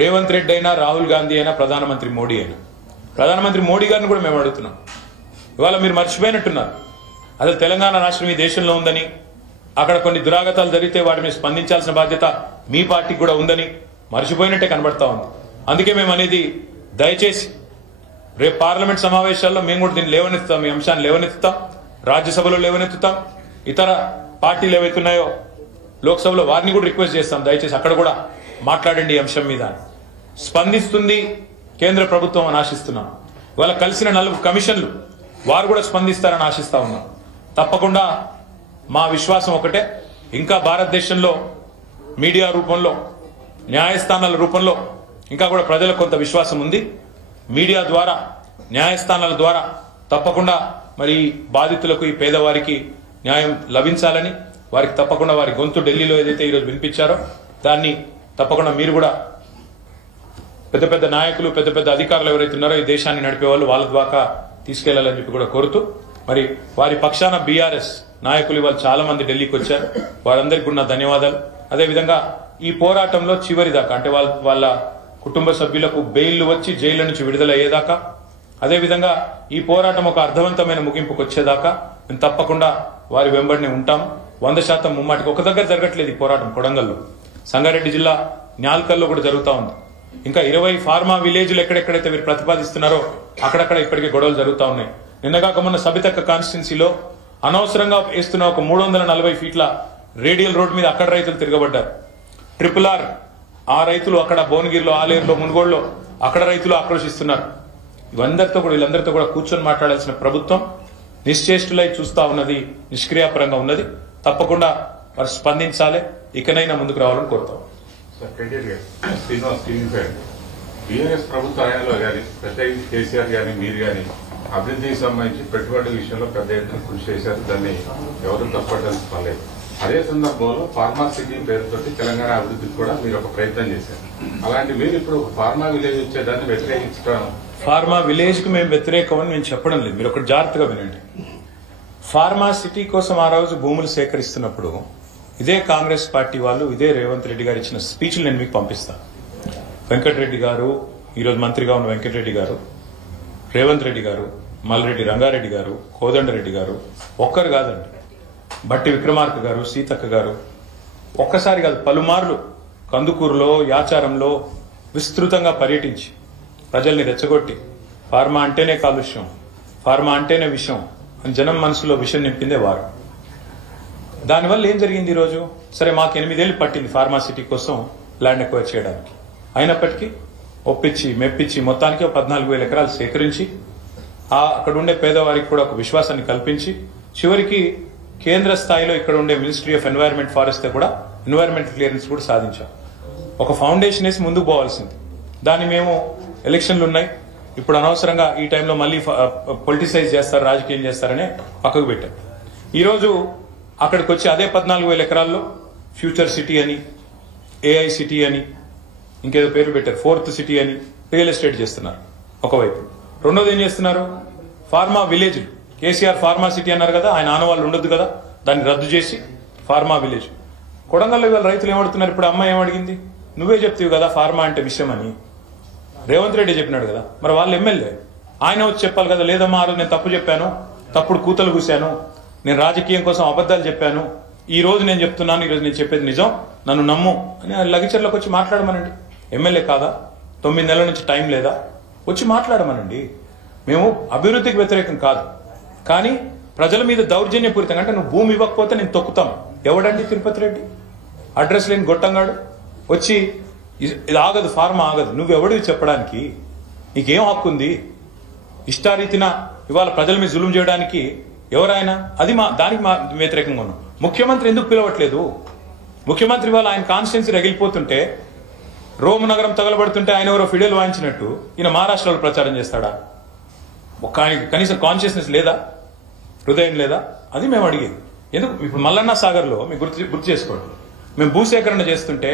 రేవంత్ రెడ్డి అయినా రాహుల్ గాంధీ అయినా ప్రధానమంత్రి మోడీ అయినా ప్రధానమంత్రి మోడీ గారిని కూడా మేము అడుగుతున్నాం. ఇవాళ మీరు మర్చిపోయినట్టున్నారు అసలు తెలంగాణ రాష్ట్రం ఈ దేశంలో ఉందని, అక్కడ కొన్ని దురాగతాలు జరిగితే వాటి మీద స్పందించాల్సిన బాధ్యత మీ పార్టీకి కూడా ఉందని మర్చిపోయినట్టే కనబడతా ఉంది. అందుకే మేము అనేది దయచేసి రేపు పార్లమెంట్ సమావేశాల్లో మేము కూడా దీన్ని లేవనెత్తుతాం, ఈ అంశాన్ని లేవనెత్తుతాం, రాజ్యసభలో లేవనెత్తుతాం, ఇతర పార్టీలు ఏవైతున్నాయో లోక్సభలో వారిని కూడా రిక్వెస్ట్ చేస్తాం, దయచేసి అక్కడ కూడా మాట్లాడండి ఈ అంశం మీద. స్పందిస్తుంది కేంద్ర ప్రభుత్వం అని ఆశిస్తున్నాం. ఇవాళ కలిసిన 4 కమిషన్లు వారు కూడా స్పందిస్తారని ఆశిస్తా ఉన్నాం. తప్పకుండా మా విశ్వాసం ఒకటే, ఇంకా భారతదేశంలో మీడియా రూపంలో, న్యాయస్థానాల రూపంలో ఇంకా కూడా ప్రజలకు కొంత విశ్వాసం ఉంది. మీడియా ద్వారా, న్యాయస్థానాల ద్వారా తప్పకుండా మరి బాధితులకు, ఈ పేదవారికి న్యాయం లభించాలని, వారికి తప్పకుండా వారి గొంతు ఢిల్లీలో ఏదైతే ఈరోజు వినిపించారో దాన్ని తప్పకుండా మీరు కూడా పెద్ద పెద్ద నాయకులు, పెద్ద పెద్ద అధికారులు ఎవరైతే ఉన్నారో ఈ దేశాన్ని నడిపే వాళ్ళు వాళ్ళ ద్వారా తీసుకెళ్లాలని చెప్పి కూడా కోరుతూ, మరి వారి పక్షాన బీఆర్ఎస్ నాయకులు ఇవాళ చాలా మంది ఢిల్లీకి వచ్చారు, వారందరికీ ఉన్న ధన్యవాదాలు. అదేవిధంగా ఈ పోరాటంలో చివరి దాకా అంటే వాళ్ళ కుటుంబ సభ్యులకు బెయిల్ వచ్చి జైలు నుంచి విడుదల అయ్యేదాకా, అదేవిధంగా ఈ పోరాటం ఒక అర్థవంతమైన ముగింపుకు వచ్చేదాకా మేము తప్పకుండా వారి వెంబడిని ఉంటాం. 100% ముమ్మాటికి ఒక దగ్గర జరగట్లేదు ఈ పోరాటం. కొడంగల్లో, సంగారెడ్డి జిల్లా న్యాల్కల్లో కూడా జరుగుతూ ఉంది. ఇంకా 20 ఫార్మా విలేజ్లు ఎక్కడెక్కడైతే మీరు ప్రతిపాదిస్తున్నారో అక్కడక్కడ ఇప్పటికే గొడవలు జరుగుతూ ఉన్నాయి. నిన్నగాక మొన్న సబితక్క కాన్స్టిట్యున్సీలో అనవసరంగా వేస్తున్న ఒక 340 ఫీట్ల రేడియల్ రోడ్ మీద అక్కడ రైతులు తిరగబడ్డారు. RRR ఆ రైతులు అక్కడ భువనగిరిలో, ఆలేరులో, మునుగోడులో అక్కడ రైతులు ఆక్రోశిస్తున్నారు. వీళ్ళందరితో కూడా కూర్చొని మాట్లాడాల్సిన ప్రభుత్వం నిశ్చేష్టులై చూస్తా ఉన్నది, నిష్క్రియాపరంగా ఉన్నది. తప్పకుండా వారు స్పందించాలి, ఇకనైనా ముందుకు రావాలని కోరుతాం. బీఆర్ఎస్ ప్రభుత్వ హయాంలో కానీ ప్రత్యేకించి కేసీఆర్ కానీ మీరు కానీ అభివృద్ధికి సంబంధించి పెట్టుబడుల విషయంలో పెద్ద ఎత్తున కృషి చేశారు, దాన్ని ఎవరు తప్పట్లేదు. అదే సందర్భంలో ఫార్మా సిటీ పేరుతోటి తెలంగాణ అభివృద్ధికి కూడా మీరు ఒక ప్రయత్నం చేశారు. అలాంటి మీరు ఇప్పుడు ఫార్మా విలేజ్ వచ్చేదాన్ని వ్యతిరేకించడం. ఫార్మా విలేజ్ కు మేము వ్యతిరేకమని మేము చెప్పడం లేదు, మీరు ఒకటి జాగ్రత్తగా వినండి. ఫార్మా సిటీ కోసం ఆ రోజు భూములు సేకరిస్తున్నప్పుడు ఇదే కాంగ్రెస్ పార్టీ వాళ్ళు, ఇదే రేవంత్ రెడ్డి గారు ఇచ్చిన స్పీచ్లు నేను మీకు పంపిస్తాను. వెంకటరెడ్డి గారు, ఈరోజు మంత్రిగా ఉన్న వెంకటరెడ్డి గారు, రేవంత్ రెడ్డి గారు, మల్రెడ్డి రంగారెడ్డి గారు, కోదండరెడ్డి గారు, ఒక్కరు కాదండి, బట్టి విక్రమార్క గారు, సీతక్క గారు, ఒక్కసారి కాదు పలుమార్లు కందుకూరులో, యాచారంలో విస్తృతంగా పర్యటించి ప్రజల్ని రెచ్చగొట్టి ఫార్మా అంటేనే కాలుష్యం, ఫార్మా అంటేనే విషం అని జనం మనసులో విషం నింపిందే వారు. దానివల్ల ఏం జరిగింది ఈరోజు? సరే, మాకు 8 ఏళ్లు పట్టింది ఫార్మా సిటీ కోసం ల్యాండ్ ఎక్వైర్ చేయడానికి. అయినప్పటికీ ఒప్పించి మెప్పించి మొత్తానికి 14,000 ఎకరాలు సేకరించి అక్కడ ఉండే పేదవారికి కూడా ఒక విశ్వాసాన్ని కల్పించి చివరికి కేంద్ర స్థాయిలో ఇక్కడ ఉండే మినిస్ట్రీ ఆఫ్ ఎన్వైరన్మెంట్ ఫారెస్ట్ కూడా ఎన్వైరన్మెంట్ క్లియరెన్స్ కూడా సాధించాం. ఒక ఫౌండేషన్ వేసి ముందుకు పోవాల్సింది. దాన్ని మేము ఎలక్షన్లు ఉన్నాయి, ఇప్పుడు అనవసరంగా ఈ టైంలో మళ్ళీ పొలిటిసైజ్ చేస్తారు, రాజకీయం చేస్తారనే పక్కకు పెట్టాం. ఈరోజు అక్కడికి వచ్చి అదే 14,000 ఎకరాల్లో ఫ్యూచర్ సిటీ అని, AI సిటీ అని, ఇంకేదో పేరు పెట్టారు, 4th సిటీ అని రియల్ ఎస్టేట్ చేస్తున్నారు ఒకవైపు. రెండోది ఏం చేస్తున్నారు? Pharma village. KCR pharma city అన్నారు కదా, ఆయన ఆనవాళ్ళు ఉండొద్దు కదా, దాన్ని రద్దు చేసి ఫార్మా విలేజ్. కొడంగల్లో ఇవాళ రైతులు ఏమడుతున్నారు? ఇప్పుడు అమ్మాయి ఏమడిగింది? నువ్వే చెప్తావు కదా ఫార్మా అంటే విషయం అని, రేవంత్ రెడ్డి చెప్పినాడు కదా, మరి వాళ్ళు ఎమ్మెల్యే, ఆయన వచ్చి చెప్పాలి కదా. లేదమ్మా, ఆ రోజు నేను తప్పు చెప్పాను, తప్పుడు కూతలు కూశాను, నేను రాజకీయం కోసం అబద్దాలు చెప్పాను, ఈ రోజు నేను చెప్తున్నాను, ఈ రోజు నేను చెప్పేది నిజం, నన్ను నమ్ము అని లగిచర్లకు వచ్చి మాట్లాడమనండి. ఎమ్మెల్యే కాదా? 9 నెలల నుంచి టైం లేదా? వచ్చి మాట్లాడమనండి. మేము అభివృద్ధికి వ్యతిరేకం కాదు, కానీ ప్రజల మీద దౌర్జన్యపూరితంగా అంటే నువ్వు భూమి ఇవ్వకపోతే నేను తొక్కుతాం. ఎవడండి తిరుపతి రెడ్డి? అడ్రస్ లేని గొట్టంగాడు వచ్చి ఇది ఆగదు, ఫార్మా ఆగదు. నువ్వెవడివి చెప్పడానికి? నీకేం హక్కు ఉంది? ఇష్టారీతిన ఇవాళ ప్రజల మీద జులుం చేయడానికి ఎవరైనా అది దానికి వ్యతిరేకంగా ఉన్నాం. ముఖ్యమంత్రి ఎందుకు పిలవట్లేదు? ముఖ్యమంత్రి వాళ్ళ ఆయన కాన్స్టిట్యున్సీ రగిలిపోతుంటే, రోమ్ నగరం తగలబడుతుంటే ఆయన ఎవరో ఫిడేల్ వాయించినట్టు ఈయన మహారాష్ట్రలో ప్రచారం చేస్తాడా? ఒక ఆయనకి కనీసం కాన్షియస్నెస్ లేదా? హృదయం లేదా? అది మేము అడిగేది. ఎందుకు ఇప్పుడు మల్లన్న సాగర్లో మీకు గుర్తు చేసుకోండి, మేము భూసేకరణ చేస్తుంటే